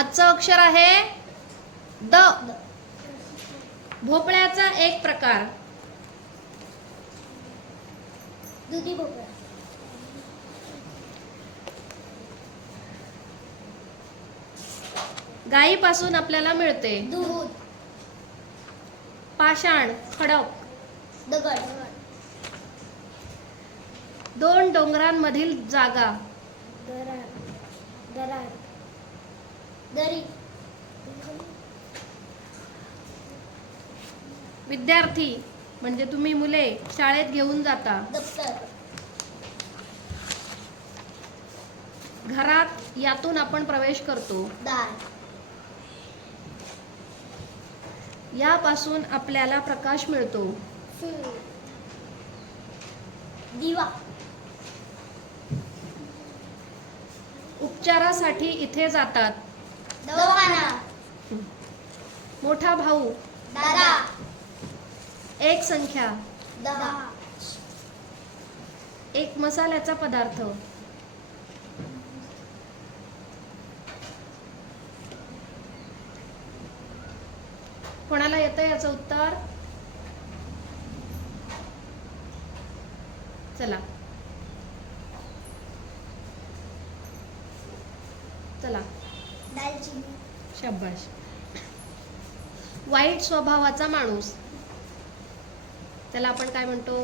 आजचं अक्षर आहे द. भोपळ्याचा एक प्रकार. दुधी भोपळा. गायीपासून आपल्याला मिळते दूध. पाषाण खडक. दगड. दोन डोंगरांमधील जागा. दरार. दरी. विद्यार्थी म्हणजे तुम्ही मुले शाळेत घेऊन जाता. दप्तर. घरात यातून आपण प्रवेश करतो. दार. यापासून आपल्याला प्रकाश मिळतो. दिवा. उपचारासाठी इथे जातात. दवाखाना. मोठा भाऊ. दादा. एक संख्या. 10. एक मसाल्याचा पदार्थ. कोणाला येतं याचं उत्तर? चला चला. दालचिनी. शाबाश. वाईट स्वभावाचा माणूस, त्याला आपण काय म्हणतो?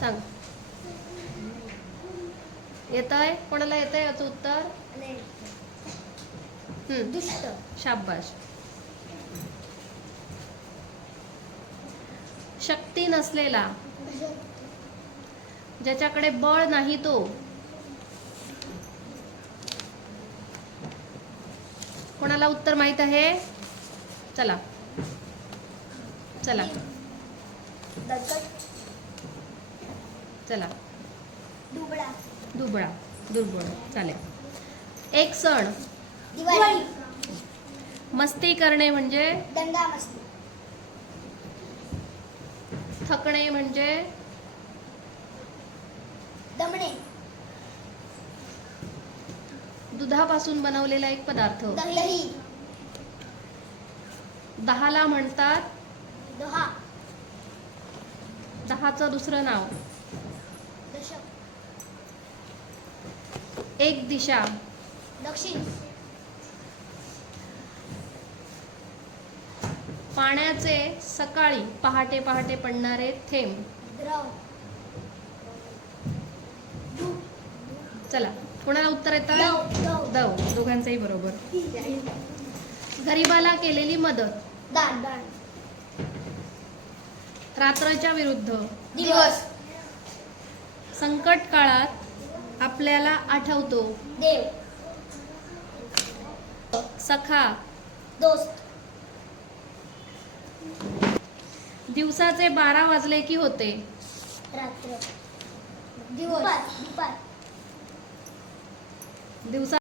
सांग. येतंय? कोणाला येतंय याचं उत्तर? दुष्ट. शाबाश. शक्ती नसलेला, ज्याच्याकडे बळ नाही तो. कोणाला उत्तर माहित आहे? चला चला दगड. चला. दुबळा. दुबळा. दुर्बळ. चालेल. एक सण. दिवाळी. मस्ती करणे म्हणजे? दंगा मस्ती. थकणे म्हणजे? दमणे. दुधापासून बनवलेला एक पदार्थ. दही. 10ला म्हणतात? दहा. 10चं दुसरं नाव. दशक. एक दिशा. दक्षिण. पाण्याचे सकाळी पहाटे पहाटे पडणारे थेंब. द्रव. चला, कोणाला उत्तर येतं? दव. दव. दोघांचंही बरोबर. गरीबाला केलेली मदत. दान. रात्रच्या विरुद्ध. दिवस. संकट काळात आपल्याला आठवतो. देव. सखा. दोस्त. दिवसाचे 12 वाजले की होते. रात्र. दिवस. दुपार. दिवसा